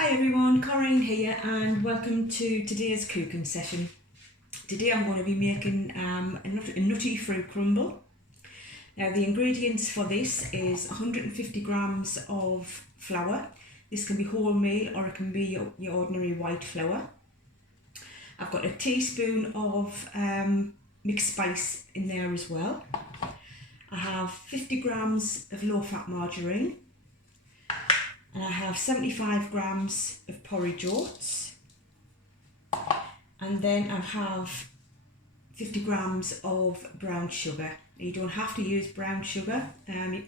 Hi everyone, Corinne here and welcome to today's cooking session. Today I'm going to be making a nutty fruit crumble. Now the ingredients for this is 150 grams of flour. This can be wholemeal or it can be your ordinary white flour. I've got a teaspoon of mixed spice in there as well. I have 50 grams of low fat margarine. And I have 75 grams of porridge oats, and then I have 50 grams of brown sugar. You don't have to use brown sugar,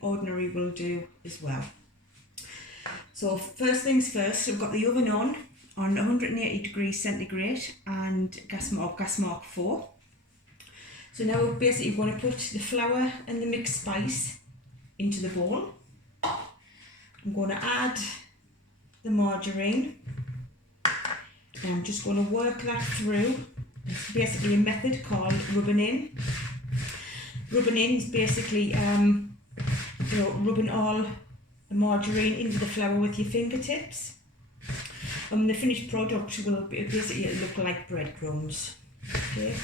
ordinary will do as well. So first things first, I've got the oven on 180 degrees centigrade and gas mark 4. So now we're basically going to put the flour and the mixed spice into the bowl. I'm going to add the margarine and I'm just going to work that through. It's basically a method called rubbing in. Rubbing in is basically rubbing all the margarine into the flour with your fingertips. And the finished product will basically look like breadcrumbs. Okay,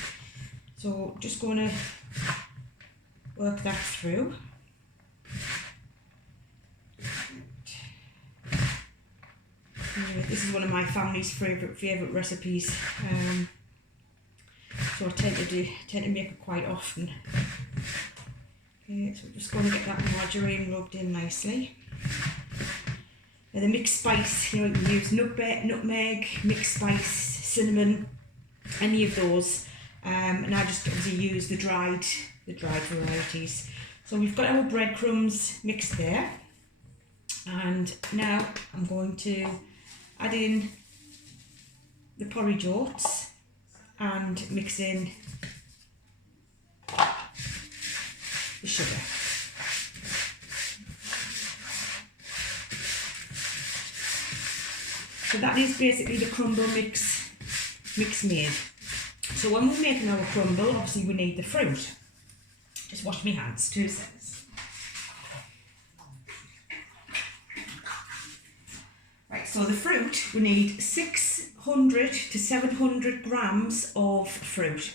so just going to work that through. This is one of my family's favourite recipes, so I tend to make it quite often. Okay, so we're just going to get that margarine rubbed in nicely. Now the mixed spice, you can use nutmeg, mixed spice, cinnamon, any of those, and I just obviously use the dried varieties. So we've got our breadcrumbs mixed there, and now I'm going to add in the porridge oats and mix in the sugar. So that is basically the crumble mix made. So when we're making our crumble, obviously we need the fruit. Just wash my hands, 2 seconds. So the fruit, we need 600 to 700 grams of fruit.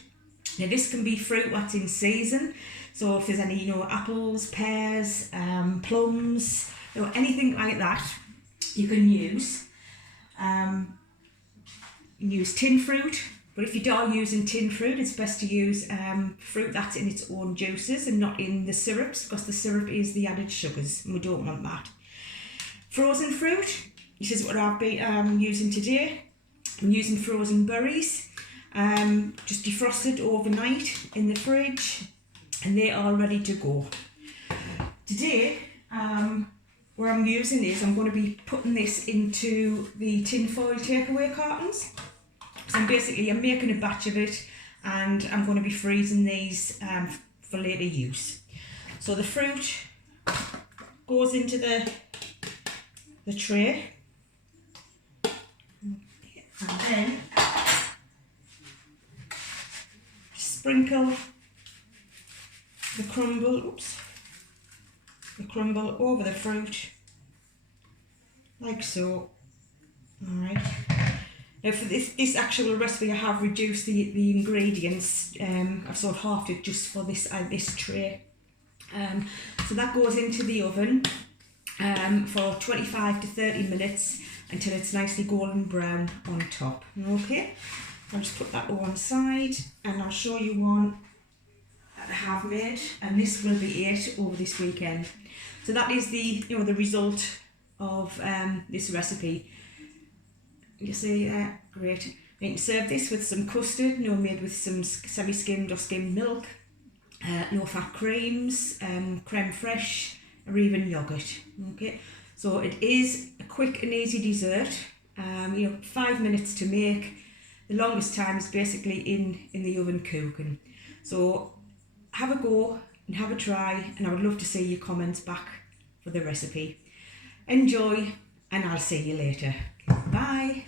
Now this can be fruit that's in season, so if there's any, apples, pears, plums, anything like that, you can use. You can use tin fruit, but if you are using tin fruit, it's best to use fruit that's in its own juices and not in the syrups, because the syrup is the added sugars and we don't want that. Frozen fruit. This is what I've been using today. I'm using frozen berries, just defrosted overnight in the fridge, and they are ready to go. Today, what I'm using is I'm going to be putting this into the tin foil takeaway cartons. So I'm making a batch of it, and I'm going to be freezing these for later use. So the fruit goes into the tray. And then sprinkle the crumble over the fruit, like so. Alright. Now for this actual recipe, I have reduced the ingredients. I've sort of halved it just for this tray. So that goes into the oven for 25 to 30 minutes. Until it's nicely golden brown on top. Okay, I'll just put that to one side and I'll show you one that I have made, and this will be it over this weekend. So that is the result of this recipe. You see that? Great. You can serve this with some custard, made with some semi-skimmed or skimmed milk, no fat creams, creme fraiche, or even yogurt. Okay. So it is a quick and easy dessert, 5 minutes to make. The longest time is basically in the oven cooking. So have a go and have a try, and I would love to see your comments back for the recipe. Enjoy, and I'll see you later. Bye.